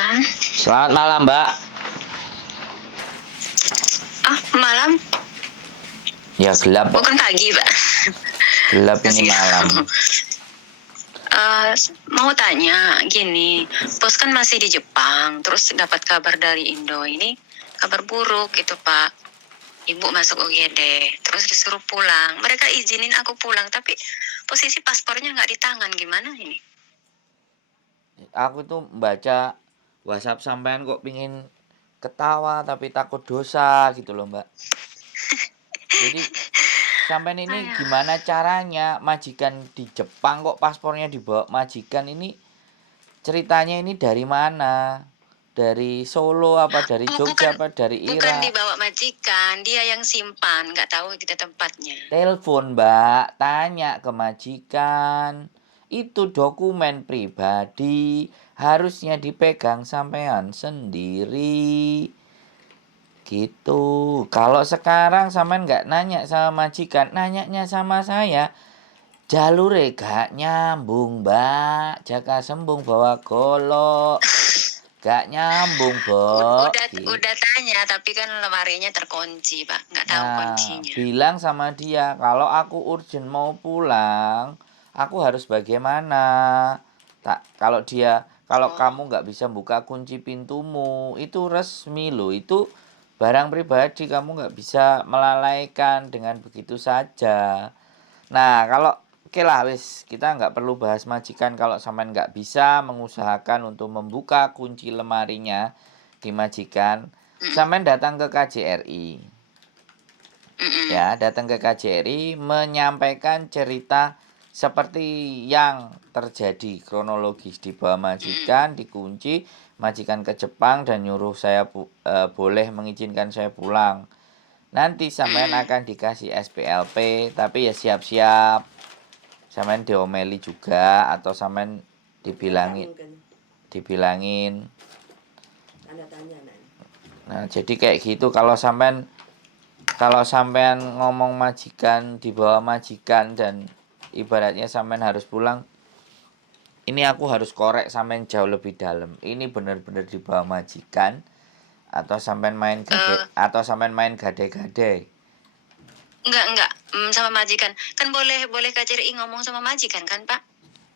malam. Selamat malam, Mbak. Malam? Ya gelap, Bukan pagi, Pak. gelap ini malam. Mau tanya, gini, Bos kan masih di Jepang, terus dapat kabar dari Indo, ini kabar buruk gitu, Pak. Ibu masuk UGD, terus disuruh pulang. Mereka izinin aku pulang, tapi posisi paspornya nggak di tangan, gimana ini? Aku tuh baca WhatsApp sampean kok pingin ketawa tapi takut dosa gitu loh, Mbak. Jadi sampean ini gimana caranya majikan di Jepang kok paspornya dibawa majikan ini, ceritanya ini dari mana? Dari Solo apa dari Jogja apa dari Bukan Irak? dibawa majikan, dia yang simpan, nggak tahu kita tempatnya. Telepon, Mbak, tanya ke majikan. Itu dokumen pribadi, harusnya dipegang sampean sendiri. Gitu. Kalau sekarang sampean nggak nanya sama majikan, nanyanya sama saya. Jalure gak nyambung, Mbak. Jaka sembung bawa golok. Gak nyambung, Bok. Udah tanya, tapi kan lemarinya terkunci, Pak. Nggak tahu Nah, kuncinya. bilang sama dia, kalau aku urgent mau pulang, aku harus bagaimana? Kalau kamu nggak bisa buka kunci pintumu, itu resmi loh, itu barang pribadi, kamu nggak bisa melalaikan dengan begitu saja. Nah, kalau oke lah, wis kita nggak perlu bahas majikan kalau sampean nggak bisa mengusahakan untuk membuka kunci lemarinya di majikan, sampean datang ke KJRI. Ya, datang ke KJRI menyampaikan cerita seperti yang terjadi kronologis, di bawah majikan, dikunci, majikan ke Jepang dan nyuruh saya boleh mengizinkan saya pulang. Nanti sampean akan dikasih SPLP, tapi ya siap-siap sampean diomeli juga atau sampean dibilangin. Nah, jadi kayak gitu kalau sampean ngomong majikan, di bawah majikan dan ibaratnya sampean harus pulang, ini aku harus korek sampean jauh lebih dalam. Ini benar-benar di bawah majikan atau sampean main gade-gade? Enggak. Sama majikan. Kan boleh KJRI ngomong sama majikan kan, Pak?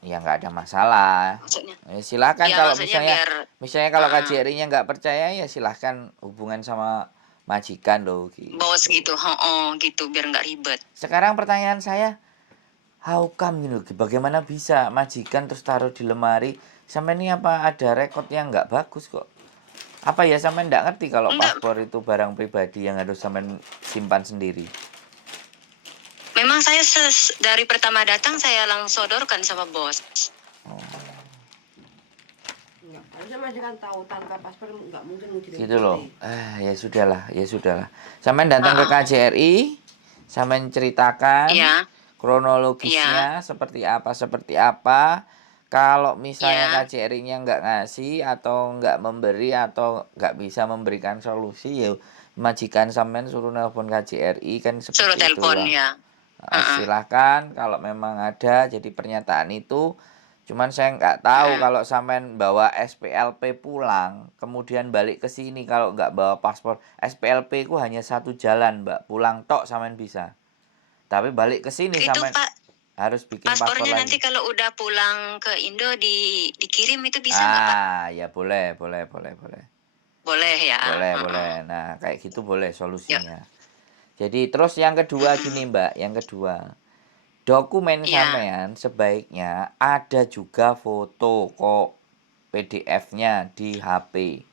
Ya nggak ada masalah. Maksudnya. Silakan Ya, kalau maksudnya misalnya kalau KJRI-nya nggak percaya, ya silahkan hubungan sama majikan loh. Gitu. Bos gitu, gitu biar nggak ribet. Sekarang pertanyaan saya, how come gitu? Bagaimana bisa majikan terus taruh di lemari? Sampai ini apa ada rekod yang nggak bagus kok? Apa ya sampai nggak ngerti kalau paspor itu barang pribadi yang harus sampai simpan sendiri? Memang saya dari pertama datang saya langsung sodorkan sama bos. Harusnya majikan tahu tanpa paspor nggak mungkin ngirim. Gitu loh. Ya sudahlah. Sampai datang ke KJRI, sampai ceritakan kronologisnya seperti apa. Kalau misalnya KJRI-nya nggak ngasih atau nggak memberi atau nggak bisa memberikan solusi, ya majikan sampean suruh nelpon KJRI kan seperti suruh telepon itulah. Silakan kalau memang ada jadi pernyataan itu. Cuman saya nggak tahu kalau sampean bawa SPLP pulang, kemudian balik ke sini kalau nggak bawa paspor. SPLP ku hanya satu jalan, Mbak. Pulang tok sampean bisa. Tapi balik ke sini sampean harus bikin paspor lagi. Paspornya nanti kalau udah pulang ke Indo dikirim itu bisa nggak, Pak? Ya boleh. Boleh ya. Boleh. Nah, kayak gitu boleh solusinya. Jadi terus yang kedua gini, Mbak, dokumen sampean sebaiknya ada juga foto kok PDF-nya di HP.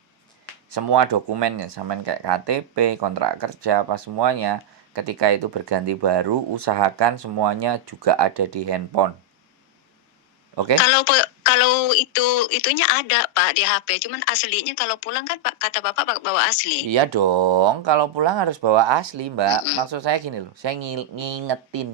Semua dokumennya sampean kayak KTP, kontrak kerja, apa semuanya, ketika itu berganti baru, usahakan semuanya juga ada di handphone. Oke? Kalau itunya ada, Pak, di HP, cuman aslinya kalau pulang kan Pak, kata Bapak bawa asli. Iya dong, kalau pulang harus bawa asli, Mbak. Maksud saya gini loh, saya ngingetin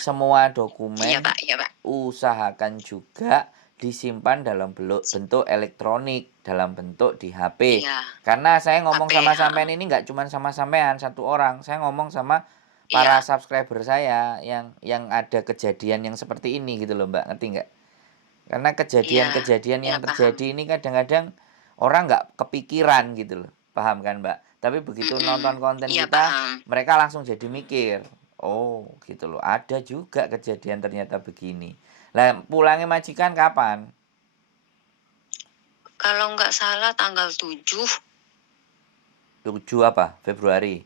semua dokumen. Iya, Pak. Usahakan juga disimpan dalam bentuk elektronik, dalam bentuk di HP. Karena saya ngomong sama sampean ini nggak cuma sama sampean satu orang, saya ngomong sama para subscriber saya yang ada kejadian yang seperti ini gitu loh, Mbak, ngerti nggak? Karena Iya, kejadian-kejadian iya yang paham. terjadi ini kadang-kadang orang nggak kepikiran gitu loh. Paham kan, Mbak? Tapi begitu Mm-mm. nonton konten Iya kita, paham. mereka langsung jadi mikir. Oh, gitu loh. Ada juga kejadian ternyata begini. Lah, pulangnya majikan kapan? Kalau nggak salah tanggal 7, 7 apa? Februari.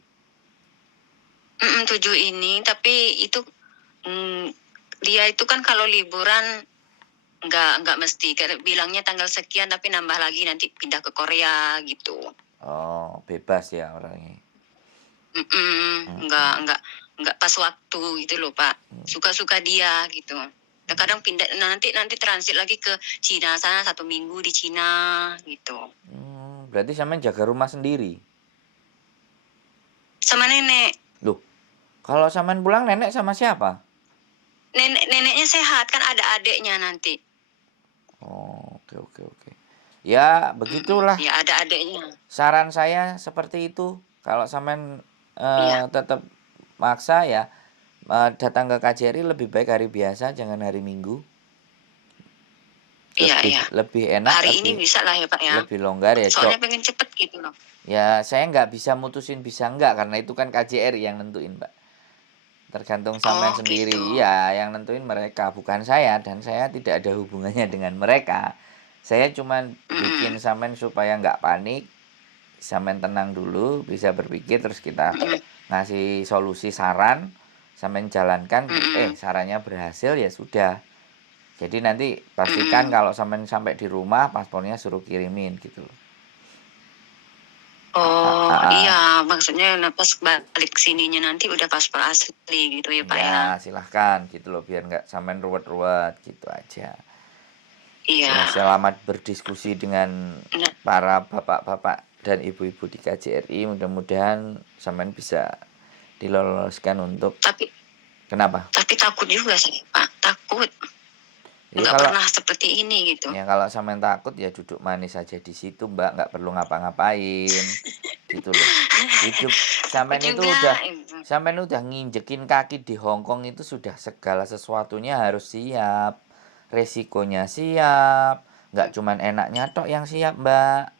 7 ini, tapi itu mm, dia itu kan kalau liburan nggak mesti bilangnya tanggal sekian tapi nambah lagi nanti pindah ke Korea gitu. Oh, bebas ya orangnya. Hmm, Nggak pas waktu gitu loh Pak. Suka-suka dia gitu. Kadang pindah nanti transit lagi ke Cina sana 1 minggu di Cina gitu. Berarti sampean jaga rumah sendiri. Sama nenek. Loh, kalau sampean pulang nenek sama siapa? Neneknya sehat kan ada adeknya nanti. Oh, oke oke oke. Ya, begitulah. Ya ada adeknya. Saran saya seperti itu. Kalau sampean Iya, tetap maksa ya, datang ke KJRI lebih baik hari biasa, jangan hari Minggu. iya, Lebih iya. lebih enak, Hari ini bisa lah ya Pak ya. lebih longgar ya, Soalnya pengen cepet gitu loh. Ya, saya nggak bisa mutusin bisa nggak karena itu kan KJRI yang nentuin, Mbak. Tergantung sampean Oh sendiri. gitu. Ya, yang nentuin mereka, bukan saya, dan saya tidak ada hubungannya dengan mereka. Saya cuman bikin sampean supaya nggak panik, sampean tenang dulu, bisa berpikir, terus kita ngasih solusi saran, sampean jalankan, sarannya berhasil ya sudah. Jadi nanti pastikan kalau sampai di rumah paspornya suruh kirimin gitu loh. Oh Ah, iya, maksudnya pas balik sininya nanti udah paspor asli gitu ya Pak ya. ya silahkan gitu loh biar nggak sampean ruwet-ruwet gitu aja. Iya. Ya selamat berdiskusi dengan Nah, para bapak-bapak dan ibu-ibu di KJRI, mudah-mudahan sampean bisa diloloskan untuk tapi kenapa? takut juga sih Pak, takut. Ya Nggak kalau pernah seperti ini gitu. sampean takut ya duduk manis aja di situ, Mbak, nggak perlu ngapa-ngapain gitu loh. Hidup Takut sampean itu juga udah itu. nginjekin kaki di Hong Kong itu sudah segala sesuatunya harus siap, resikonya siap, nggak cuman enaknya tok yang siap, Mbak.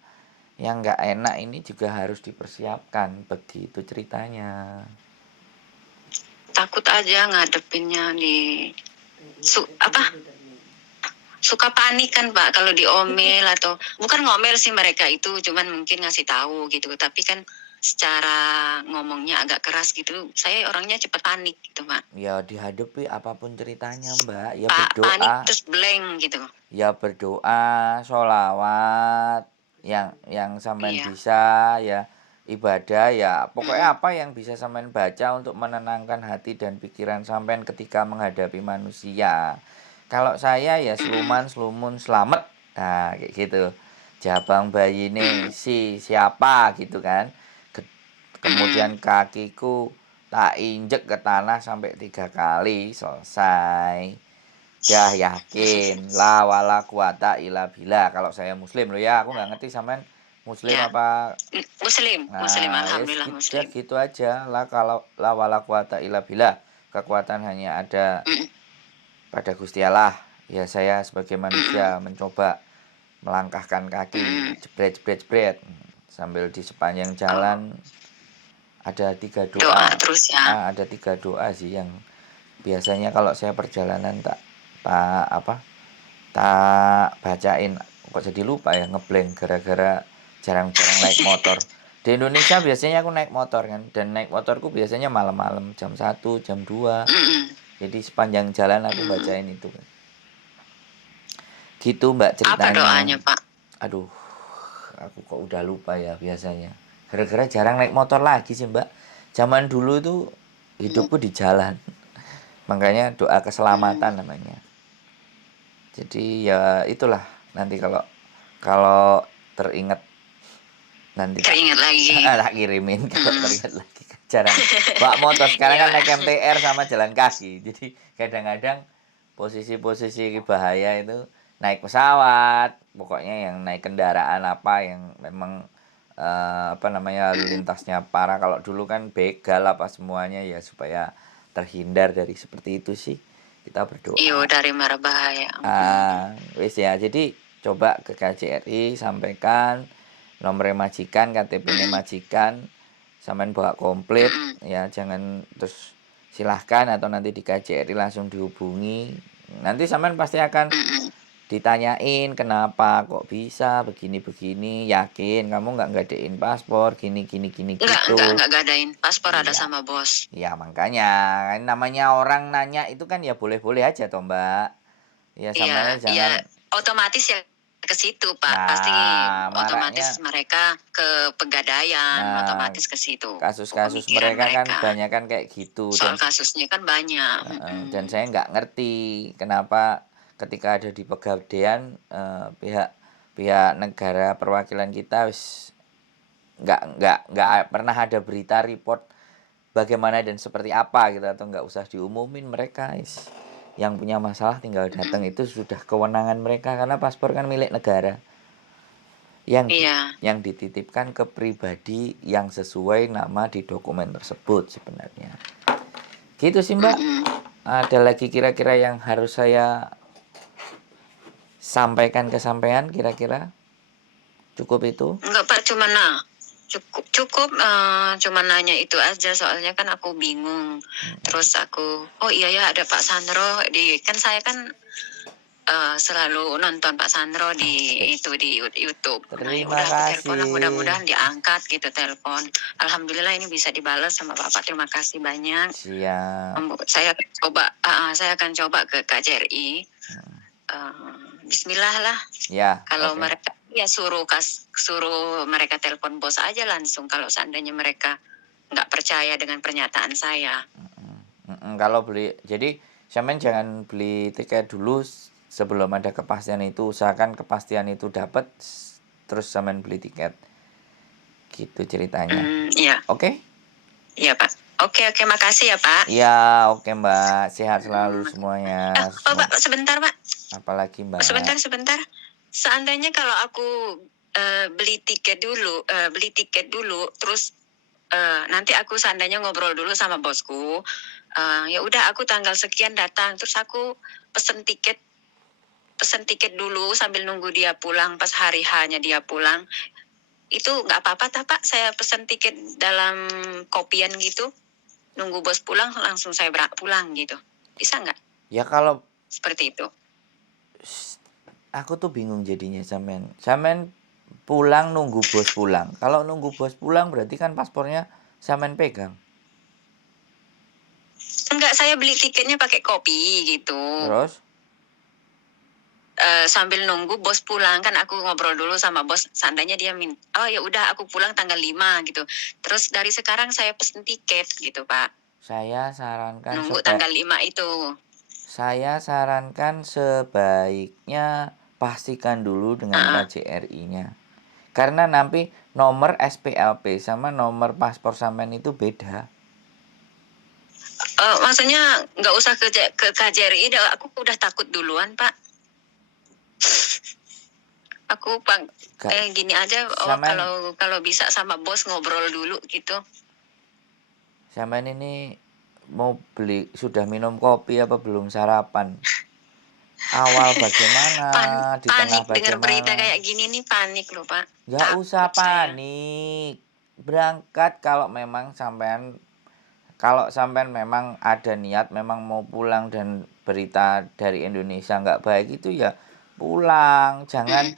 Yang nggak enak ini juga harus dipersiapkan, begitu ceritanya. Takut aja ngadepinnya di suka panik kan Pak kalau diomel atau bukan ngomel sih mereka itu cuman mungkin ngasih tahu gitu tapi kan secara ngomongnya agak keras gitu saya orangnya cepat panik gitu Pak. Ya dihadapi apapun ceritanya, Mbak, ya Panik berdoa, terus blank gitu. sholawat, yang sampean Iya. bisa ya ibadah ya pokoknya apa yang bisa sampean baca untuk menenangkan hati dan pikiran sampean ketika menghadapi manusia. Kalau saya ya sluman slumun selamat, nah kayak gitu. Jabang bayi ini si siapa gitu kan. Kemudian kakiku tak injek ke tanah sampai 3 kali selesai. Dah yakin la wala quwata illa billah. Kalau saya muslim loh ya, aku nggak ngerti sampean muslim Ya, apa. muslim Nah, yes alhamdulillah gitu, muslim. gitu aja. Lah kalau la wala quwata illa billah. Kekuatan hanya ada Mm, pada Gusti Allah. Ya saya sebagai mm, manusia mencoba melangkahkan kaki, mm. jebret jebret jebret sambil di sepanjang Oh, jalan ada 3 doa doa. terus ya. Ada 3 doa sih yang biasanya kalau saya perjalanan tak apa tak bacain, kok jadi lupa ya ngeblank gara-gara jarang-jarang naik motor. Di Indonesia biasanya aku naik motor kan, dan naik motorku biasanya malam-malam jam 1 jam 2. Mm-mm. Jadi sepanjang jalan aku Mm. bacain itu kan. Gitu Mbak Apa ceritanya. doanya Pak? Aduh, aku kok udah lupa ya biasanya. Gara-gara jarang naik motor lagi sih Mbak. Zaman dulu tuh Mm. hidupku di jalan. Makanya doa keselamatan namanya. Jadi ya itulah, nanti kalau kalau teringat nanti Teringat lagi. tak kirimin kalau teringat lagi. Jarang bawa motor sekarang Iya kan naik Pak. MTR sama jalan kaki. Jadi kadang-kadang posisi-posisi bahaya itu naik pesawat, pokoknya yang naik kendaraan apa yang memang apa namanya lalu lintasnya parah. Kalau dulu kan begal apa semuanya ya supaya terhindar dari seperti itu sih. kita berdoa. Iyo dari mara bahaya. Wis ya, jadi coba ke KJRI sampaikan nomornya majikan, KTP-nya majikan, sampean bawa komplit ya, jangan terus silahkan atau nanti di KJRI langsung dihubungi. Nanti sampean pasti akan ditanyain kenapa kok bisa begini-begini, yakin kamu nggak ngadain paspor gini gitu. Enggak gadain paspor, ada Iya. sama bos. Ya makanya kan namanya orang nanya itu kan ya boleh-boleh aja toh Mbak. Ya samanya Iya, jangan otomatis ya ke situ Pak. Nah, Pasti otomatis maraknya mereka ke pegadaian, Nah, otomatis ke situ. kasus-kasus Pemikiran mereka kan banyak kan kayak gitu Soal dan kasusnya kan banyak. dan saya nggak ngerti kenapa ketika ada di Pegadaian pihak negara perwakilan kita wis nggak pernah ada berita report bagaimana dan seperti apa gitu, atau nggak usah diumumin, mereka yang punya masalah tinggal datang, itu sudah kewenangan mereka karena paspor kan milik negara yang yang dititipkan ke pribadi yang sesuai nama di dokumen tersebut sebenarnya. Gitu sih Mbak. Ada lagi kira-kira yang harus saya sampaikan ke sampean kira-kira? Cukup itu? Enggak Pak, cuma cukup cuma nanya itu aja, soalnya kan aku bingung. Terus aku, oh iya ya ada Pak Sandro kan saya kan selalu nonton Pak Sandro di YouTube. Terima kasih. kasih. Mudah-mudahan diangkat gitu telepon. Alhamdulillah ini bisa dibalas sama Bapak. Terima kasih banyak. Siap. Saya akan coba ke KJRI. Bismillah lah. Ya. Kalau mereka ya suruh mereka telepon bos aja langsung kalau seandainya mereka nggak percaya dengan pernyataan saya. Kalau beli, jadi sampean jangan beli tiket dulu sebelum ada kepastian itu. Usahakan kepastian itu dapat terus sampean beli tiket. Gitu ceritanya. Iya. Oke? Iya Pak. Oke, makasih ya Pak. Iya, oke Mbak. Sehat selalu semuanya. Pak, sebentar Pak. Apalagi Mbak? Sebentar. Seandainya kalau aku beli tiket dulu, terus nanti aku seandainya ngobrol dulu sama bosku, ya udah aku tanggal sekian datang, terus aku pesen tiket dulu sambil nunggu dia pulang, pas hari H-nya dia pulang, itu nggak apa-apa Pak? Saya pesen tiket dalam kopian gitu, nunggu bos pulang langsung saya pulang gitu, bisa nggak? Ya kalau seperti itu. Aku tuh bingung jadinya sampean pulang nunggu bos pulang. Kalau nunggu bos pulang berarti kan paspornya sampean pegang. Enggak, saya beli tiketnya pakai kopi gitu. Terus? Sambil nunggu bos pulang kan aku ngobrol dulu sama bos, seandainya dia oh ya udah aku pulang tanggal 5 gitu. Terus dari sekarang saya pesen tiket gitu Pak. Saya sarankan nunggu tanggal 5 itu. Saya sarankan sebaiknya pastikan dulu dengan KJRI-nya. Karena nanti nomor SPLP sama nomor paspor sampean itu beda. Maksudnya nggak usah ke KJRI, aku udah takut duluan Pak. Aku gini aja, kalau bisa sama bos ngobrol dulu gitu. Sampean ini mau beli, sudah minum kopi apa belum sarapan? Awal bagaimana, di tengah bagaimana? Dengar berita kayak gini nih panik loh Pak. Nggak usah panik. Berangkat kalau sampean memang ada niat, memang mau pulang dan berita dari Indonesia nggak baik itu ya pulang. Jangan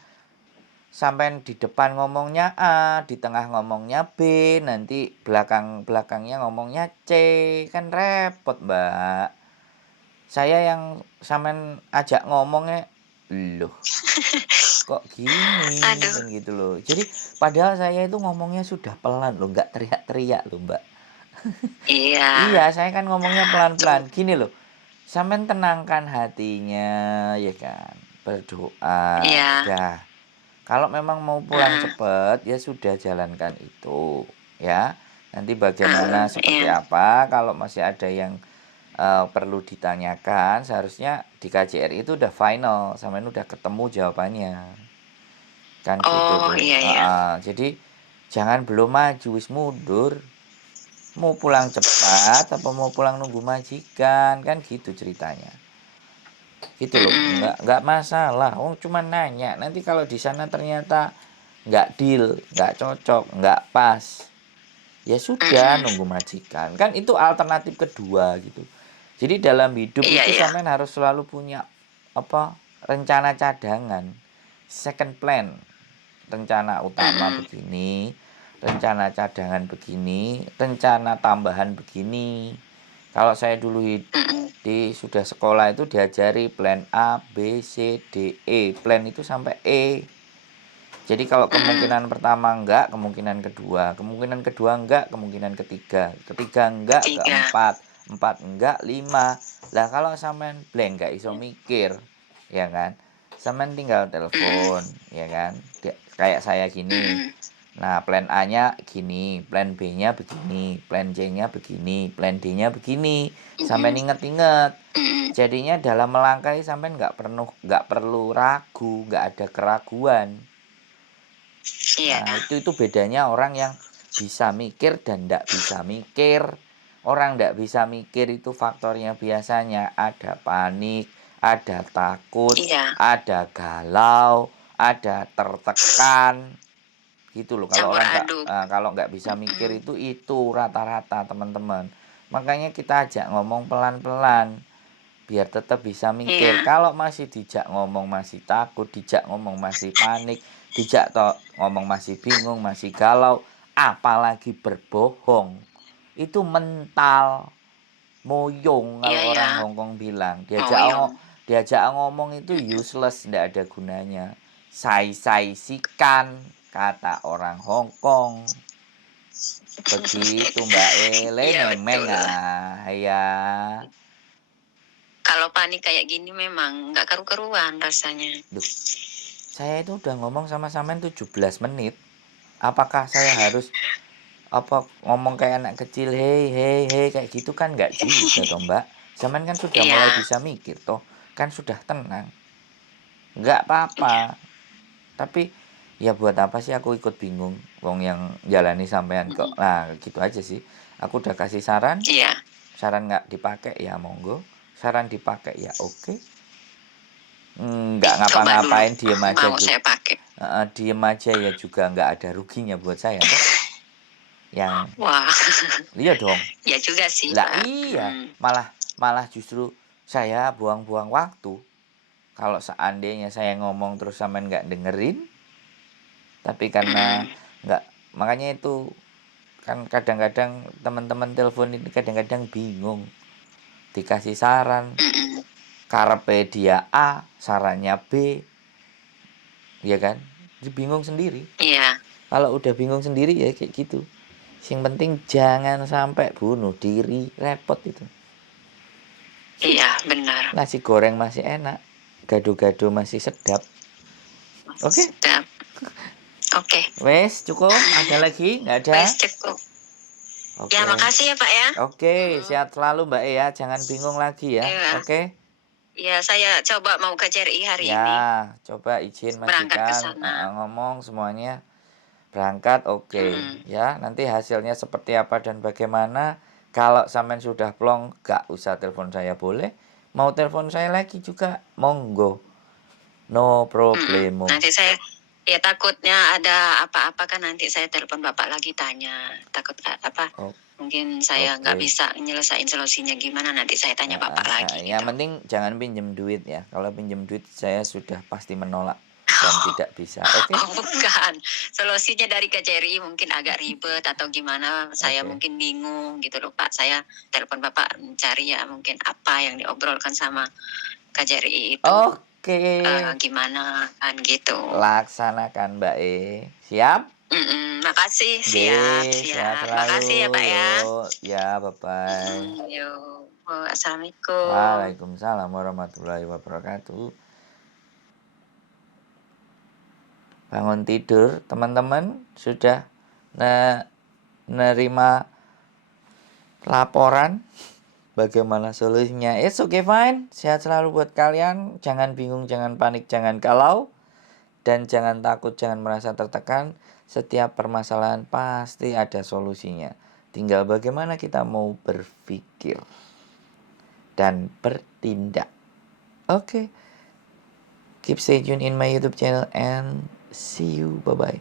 sampean di depan ngomongnya A, di tengah ngomongnya B, nanti belakangnya ngomongnya C, kan repot Mbak. Saya yang sampean ajak ngomongnya, loh kok gini kan gitu loh. Jadi padahal saya itu ngomongnya sudah pelan loh, nggak teriak-teriak loh Mbak. Iya, saya kan ngomongnya pelan-pelan. Gini loh, sampean tenangkan hatinya ya kan, berdoa. Udah, kalau memang mau pulang cepat ya sudah jalankan itu ya. Nanti bagaimana seperti apa, kalau masih ada yang perlu ditanyakan, seharusnya di KJRI itu udah final, sampean udah ketemu jawabannya. Kan gitu tuh. Jadi jangan belum maju wis mundur. Mau pulang cepat apa mau pulang nunggu majikan, kan gitu ceritanya. Gitu loh, nggak masalah. Oh, cuma nanya. Nanti kalau di sana ternyata nggak deal, nggak cocok, nggak pas, ya sudah nunggu majikan. Kan itu alternatif kedua gitu. Jadi dalam hidup Iya, itu iya. sampean harus selalu punya apa? Rencana cadangan, second plan. Rencana utama Mm-mm. begini, rencana cadangan begini, rencana tambahan begini. Kalau saya dulu Mm-mm. sudah sekolah itu diajari plan A, B, C, D, E. Plan itu sampai E. Jadi kalau Mm-mm. kemungkinan pertama enggak, kemungkinan kedua enggak, kemungkinan ketiga enggak, Ketiga. empat enggak, lima. Lah kalau sampean blank enggak iso mikir, ya kan? Sampean tinggal Mm-mm. telepon, ya kan? Kayak saya gini. Mm-mm. Nah, plan A-nya gini, plan B-nya begini, plan C-nya begini, plan D-nya begini. Sampean Mm-mm. inget-inget. Mm-mm. Jadinya dalam melangkahi sampean nggak perlu ragu, nggak ada keraguan. Iya. Nah, itu bedanya orang yang bisa mikir dan ndak bisa mikir. Orang ndak bisa mikir itu faktornya biasanya ada panik, ada takut, Iya. ada galau, ada tertekan. Gitu loh. Kalau Campur orang aduk. kalau nggak bisa mikir Mm-mm. itu rata-rata teman-teman. Makanya kita ajak ngomong pelan-pelan biar tetap bisa mikir. Iya. Kalau masih dijak ngomong masih takut, dijak ngomong masih panik, dijak ngomong masih bingung, masih galau, apalagi berbohong, itu mental, moyong Iya, kalau ya. orang Hongkong bilang. Moyong. Diajak ngomong itu Mm-mm. useless, tidak ada gunanya. Sai-sai-sikan kata orang Hongkong. Begitu Mbak Ele, Iya, memang betul. ya. Kalau panik kayak gini memang nggak karu-karuan rasanya. Duh, saya itu udah ngomong sama sampean 17 menit. Apakah saya harus ngomong kayak anak kecil, hei hei hei kayak gitu kan nggak juga toh Mbak. Sampean kan sudah mulai Iya. bisa mikir toh, kan sudah tenang. Nggak Iya. apa-apa. Tapi ya buat apa sih aku ikut bingung wong yang jalani sampean kok. Mm-mm. Nah, gitu aja sih. Aku udah kasih saran, Iya. saran nggak dipakai ya monggo, saran dipakai ya oke. Nggak Coba dulu. ngapa-ngapain diem aja Mau juga. saya pakai. Diem aja ya juga nggak ada ruginya buat saya toh. Yang Wah. iya dong. Ya juga sih, Lah Pak. iya, malah malah justru saya buang-buang waktu. Kalau seandainya saya ngomong terus sampean nggak dengerin, tapi karena Mm-mm. nggak, makanya itu kan kadang-kadang teman-teman telepon ini kadang-kadang bingung. Dikasih saran, Mm-mm. karepe dia A, sarannya B, ya kan? Jadi bingung sendiri. Iya. Kalau udah bingung sendiri ya kayak gitu. Yang penting jangan sampai bunuh diri, repot itu. Iya, benar. Nasi goreng masih enak, gado-gado masih sedap. Oke, Sedap. Oke. wes cukup. Ada lagi? Nggak ada? Wes cukup. Oke. Ya, makasih ya, Pak ya. Oke, Mm. sehat selalu Mbak E ya. Jangan bingung lagi ya. Iya. Oke. Ya, saya coba mau ke CRI hari Ya, ini. coba izin Berangkat ke majikan sana. ngomong semuanya berangkat oke. Mm-mm. Ya, nanti hasilnya seperti apa dan bagaimana. Kalau sampean sudah plong, gak usah telepon saya boleh. Mau telepon saya lagi juga, monggo. No Mm-mm. problemo. Nanti saya ya takutnya ada apa-apa kan nanti saya telepon Bapak lagi tanya. Takut apa? Oh, Mungkin saya nggak oke. bisa nyelesain solusinya gimana nanti saya tanya Bapak lagi Yang gitu. penting jangan pinjem duit ya. Kalau pinjem duit saya sudah pasti menolak dan tidak bisa. Oke? Oh, bukan. Solusinya dari KJRI mungkin agak ribet atau gimana. Saya Oke. mungkin bingung gitu loh Pak. Saya telepon Bapak mencari ya mungkin apa yang diobrolkan sama KJRI itu. Oke. Gimana kan gitu. Laksanakan Mbak E. Siap? Makasih. Oke, Siap, sehat siap. selalu. Makasih ya Pak ya. Yuk, ya bye-bye. Yuk. Assalamualaikum. Waalaikumsalam warahmatullahi wabarakatuh. Bangun tidur, teman-teman sudah menerima laporan bagaimana solusinya. It's okay fine. Sehat selalu buat kalian. Jangan bingung, jangan panik, jangan galau. Dan jangan takut, jangan merasa tertekan. Setiap permasalahan pasti ada solusinya. Tinggal bagaimana kita mau berpikir dan bertindak. Oke. Keep stay tune in my YouTube channel and see you. Bye bye.